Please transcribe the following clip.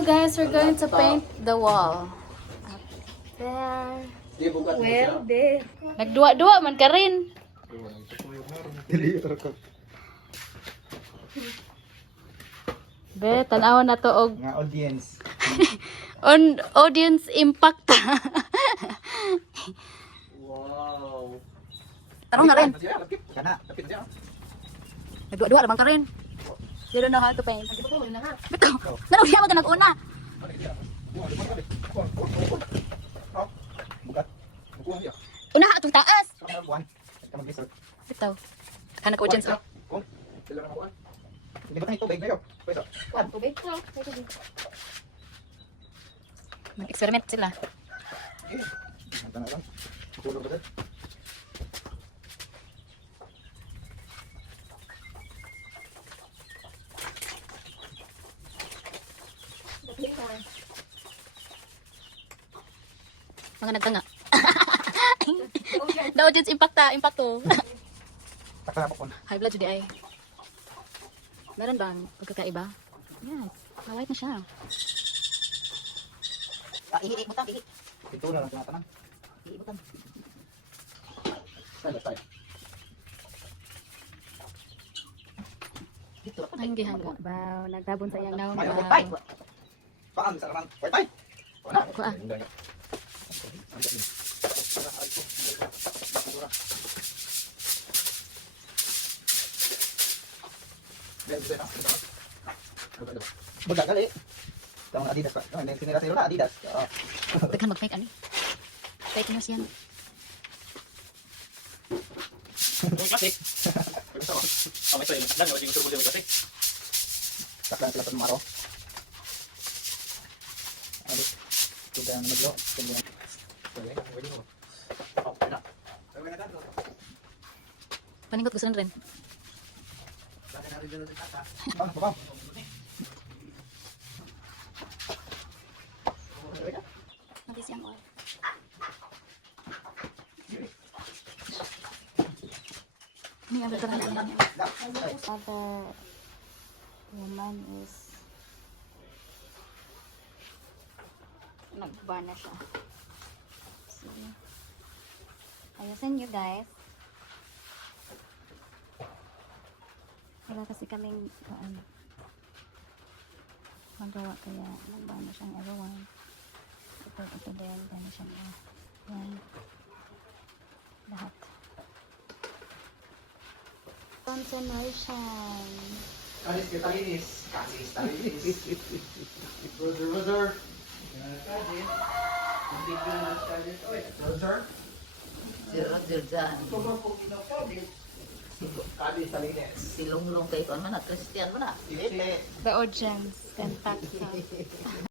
Now guys, we're going to paint the wall. Up there. Well, siya. de. Nagduwa-duwa man ka rin. Be, tanaw na to og Nga audience. on audience impact. Wow. Tarong na rin. Kana. Nagduwa-duwa man ka rin. You don't know how to paint. Bitaw. Naruhiya mo ka nag-una. Una taas. Sa buwan. Sa mga gisod. Bitaw. Kana ko na buwan. Hindi ba tayo tubig na yun? Pwede. Tubig? Mag-experiment sila. Eh. Ang tanong lang. Kulog ba Mga nagtanga. The audience impact ta, impact to. Takala mo kung. High blood today ay. Meron bang pagkakaiba? Yes. White na siya. Ah, ihi, butang, ihi. Ito na lang tinatanong. Ihi, butang. Saan na tayo? Dito. Ang gihangga. Wow, nagtabon sa iyang naong. Ay, Wow. ay. Paan sa naman? Wait, ay! Wala. Kuha. Hindi nga. Magkagali. Ito ang Adidas pa. Hindi, sinira sa'yo na Adidas. Oo. Daghan mag-fake ani. Fake news yan. Klasik. Oh, may. Lang, wala yung turbo yung klasik. Saklan sila sa maro. Adi. Kita. Oh, na. Na dito. Paningot gusto rin. Mabis yung oil. Ini ang betul Other woman is nagba na siya. See? Ayusin nyo guys. Wala kasi kaming ano, magawa kaya nagba na siyang everyone. Ito, ito din. Gano'n siya na. Yan. Lahat. Concentration. Kalis kita linis. Kasis talinis. Brother, brother. Brother. Si Roger dyan. Kalis talinis. Si Lunglong kay Kwan man na, Christian man na. The audience tax